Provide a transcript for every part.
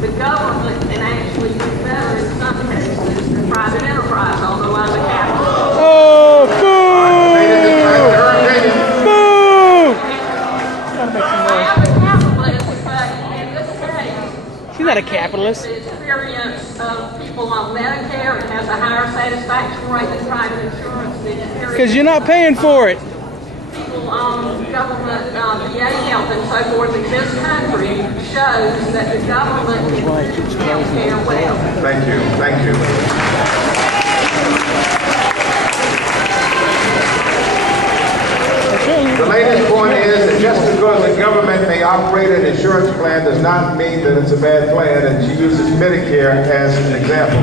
the government can actually do better in some cases than private enterprise, although I'm a capitalist. Oh, boo! Boo! I am a capitalist, but in this case, She's not a capitalist. the experience of people on Medicare has a higher satisfaction rate than private insurance. Because you're not paying for it. People on government VA health and so forth in this country shows that the government can do health care well. Thank you. Thank you. The latest point is that just because the government may operate an insurance plan does not mean that it's a bad plan, and she uses Medicare as an example.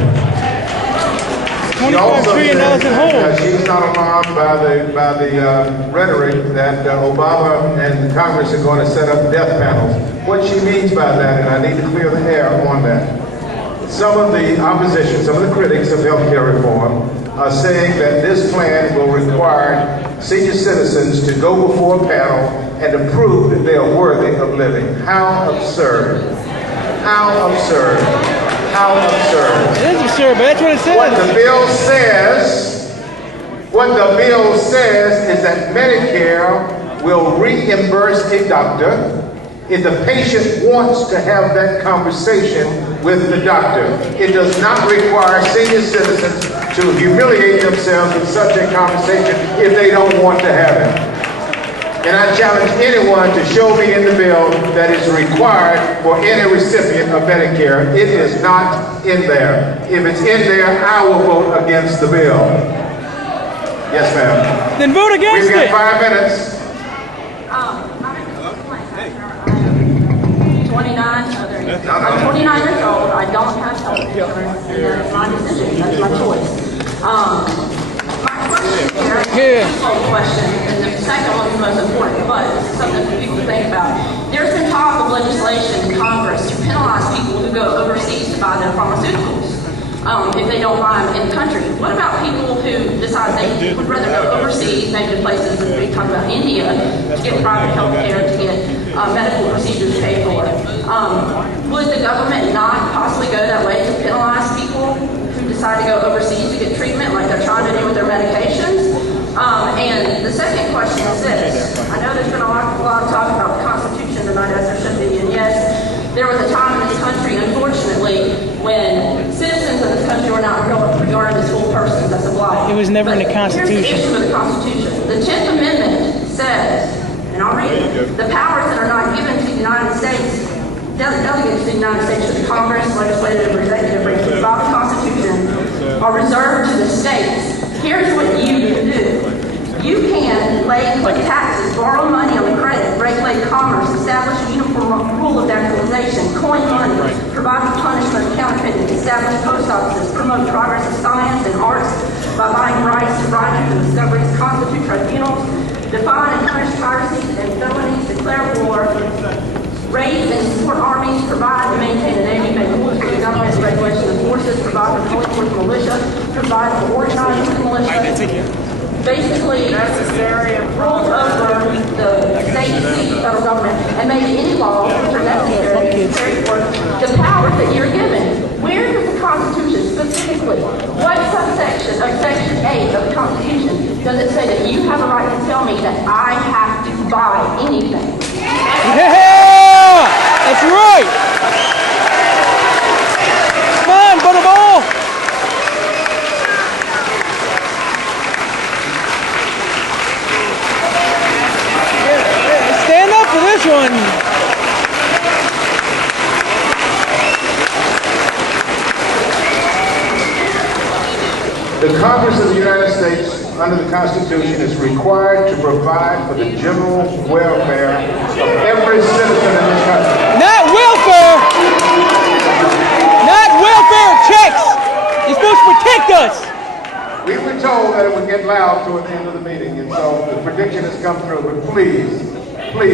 She also says that she's not alarmed by the rhetoric that Obama and Congress are going to set up death panels. What she means by that, and I need to clear the air on that, some of the opposition, some of the critics of health care reform are saying that this plan will require senior citizens to go before a panel and to prove that they are worthy of living. How absurd. How absurd. How absurd. It is absurd, but that's what it says. What the bill says is that Medicare will reimburse a doctor if the patient wants to have that conversation with the doctor. It does not require senior citizens to humiliate themselves with such a conversation if they don't want to have it. And I challenge anyone to show me in the bill that is required for any recipient of Medicare. It is not in there. If it's in there, I will vote against the bill. Yes, ma'am. Then vote against it. We've got 5 minutes. I'm 29 years old. I don't have health insurance, and that is my decision. That's my choice. My question here is a question, and the second one is the most important, but it's something for people to think about. There's been talk of legislation in Congress to penalize people who go overseas to buy their pharmaceuticals if they don't buy them in the country. What about people who decide they would rather go overseas, maybe to places that we talk about India, to get private health care, to get medical procedures paid for? Would the government not possibly go that way to penalize people who decide to go overseas to get treatment like they're trying to do with their medications? And the second question is this. I know there's been a lot of talk about the Constitution tonight, as there should be, and yes, there was a time in this country, unfortunately, when citizens of this country were not regarded as full persons, as of life. It was never in the Constitution. Here's the issue with the Constitution. The 10th Amendment says, and I'll read it, the powers that are not given to the United States, delegates to the United States, to the Congress, legislative, or executive branches by the Constitution, are reserved to the states. Here's what you can do. You can collect taxes, borrow money on the credit, regulate commerce, establish a uniform rule of naturalization, coin money, provide for punishment of counterfeiting, establish post offices, promote progress of science and arts by buying rights to writings and discoveries, constitute tribunals, define and punish piracy and felonies, declare war, raise and support armies, provide and maintain a navy, make rules for the government's regulation of forces, provide for the force militia, provide for organizing the militia. Basically, roll over the state and federal government and make any laws which are necessary for the powers that you're given. Where does the Constitution specifically, what subsection of Section 8 of the Constitution does it say that you have a right to tell me that I have to buy anything? Yeah! That's right! Come on, Butterball! Stand up for this one! The Congress of the United States, under the Constitution, is required to provide for the general welfare of every citizen in this country. Not welfare! Not welfare checks! You're supposed to protect us! We were told that it would get loud toward the end of the meeting, and so the prediction has come through. But please,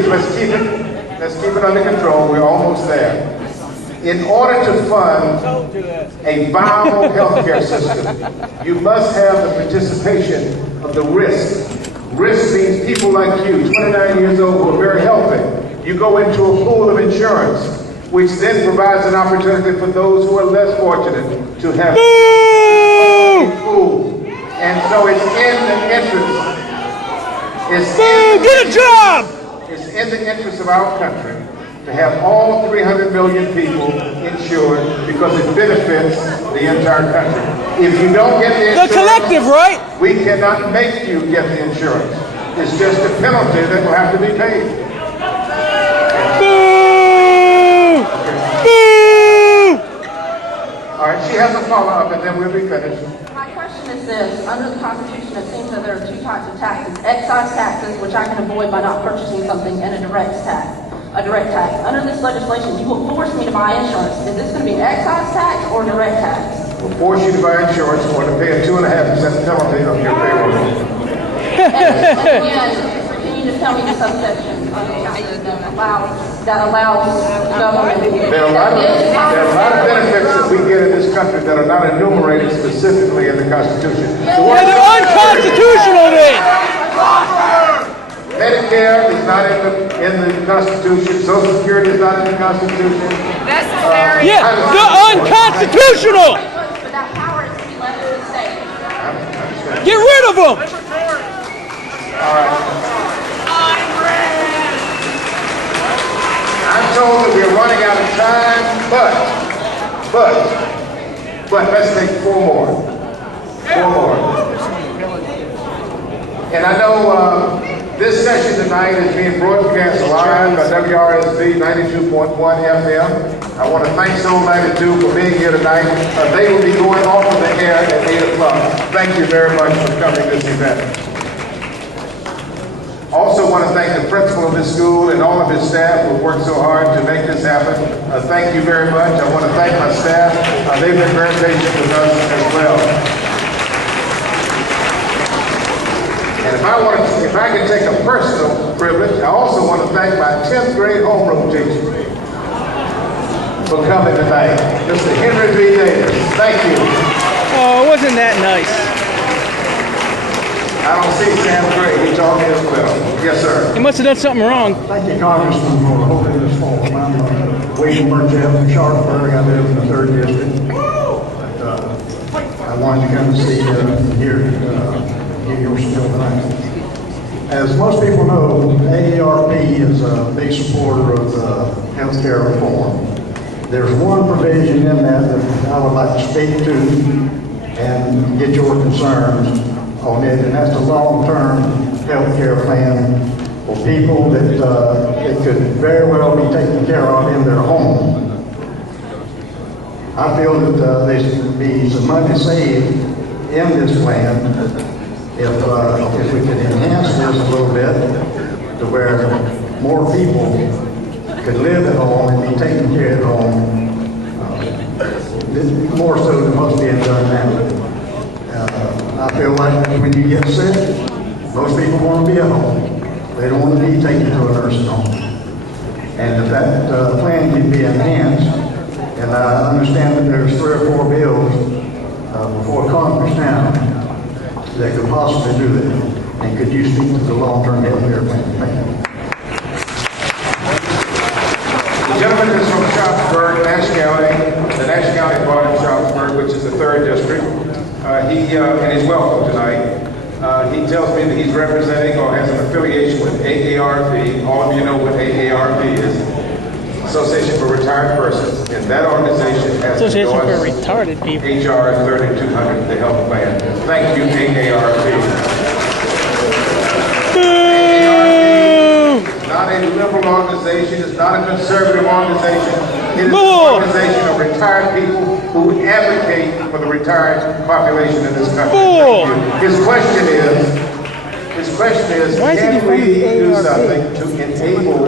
let's keep it under control. We're almost there. In order to fund a viable healthcare system, you must have the participation of the risk. Risk means people like you, 29 years old, who are very healthy. You go into a pool of insurance. which then provides an opportunity for those who are less fortunate to have food. And so it's in the interest. Get a job! It's in the interest of our country to have all 300 million people insured because it benefits the entire country. If you don't get the insurance, The collective, right? we cannot make you get the insurance. It's just a penalty that will have to be paid. Boo! Boo! All right, she has a follow-up and then we'll be finished. My question is this. Under the Constitution, it seems that there are two types of taxes. Excise taxes, which I can avoid by not purchasing something, and a direct tax. Under this legislation, you will force me to buy insurance. Is this going to be excise tax or direct tax? We'll force you to buy insurance or to pay a 2.5% penalty of your payroll. And again, can you just tell me the subsection that allows government? There are a lot of benefits that we get in this country that are not enumerated specifically in the Constitution. Yeah, they're unconstitutional then! Medicare is not in the Constitution. Social Security is not in the Constitution. Necessary. Yeah, they're unconstitutional! But that power is to be left to the state. Get rid of them! All right. I'm told that we're running out of time, but let's take four more. And I know this session tonight is being broadcast live by WRSB 92.1 FM. I want to thank Soul 92 for being here tonight. They will be going off of the air at 8 o'clock. Thank you very much for coming to this event. Also want to thank the principal of this school and all of his staff who worked so hard to make this happen. Thank you very much. I want to thank my staff. They've been very patient with us as well. And if I can take a personal privilege, I also want to thank my 10th grade homeroom teacher for coming tonight. Mr. Henry B. Davis. Thank you. Oh, wasn't that nice? I don't see Sam Gray. He taught me as well. Yes, sir. He must have done something wrong. Thank you, Congressman, for holding this forum. I'm William Burchett from Sharpsburg. I live in the 3rd District. But, I wanted to come and see here your skill tonight. As most people know, AARP is a big supporter of healthcare reform. There's one provision in that I would like to speak to and get your concerns on it, and that's the long-term health care plan for people that it could very well be taken care of in their home. I feel that there should be some money saved in this plan if we could enhance this a little bit to where more people could live at home and be taken care of at home, more so than what's being done now. I feel like when you get sick, most people want to be at home. They don't want to be taken to a nursing home. And if that plan can be enhanced, and I understand that there's 3 or 4 bills before Congress now that could possibly do that. And could you speak to the long-term health care plan? Thank you. The gentleman is from Sharpsburg, Nash County, the Nash County part of Sharpsburg, which is the 3rd District. And he's welcome tonight. He tells me that he's representing or has an affiliation with AARP. All of you know what AARP is. Association for Retired Persons. And that organization has Association for endorsed Retarded People. HR 3200, the health plan. Thank you, AARP. AARP is not a liberal organization. It's not a conservative organization. It is an organization of retired people who advocate for the retired population in this country. His question is, can we do something to enable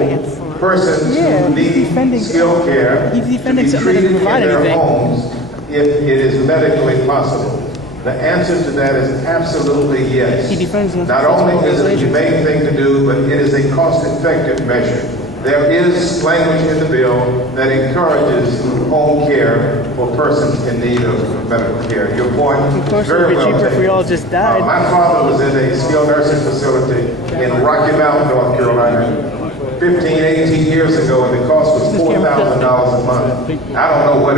persons who need skilled care to be treated in their homes if it is medically possible? The answer to that is absolutely yes. Not only is it a humane thing to do, but it is a cost-effective measure. There is language in the bill that encourages home care for persons in need of medical care. Your point is very well taken. If we all just died. My father was in a skilled nursing facility in Rocky Mount, North Carolina, 50 15, 18 years ago, and the cost was $4,000 a month. I don't know what it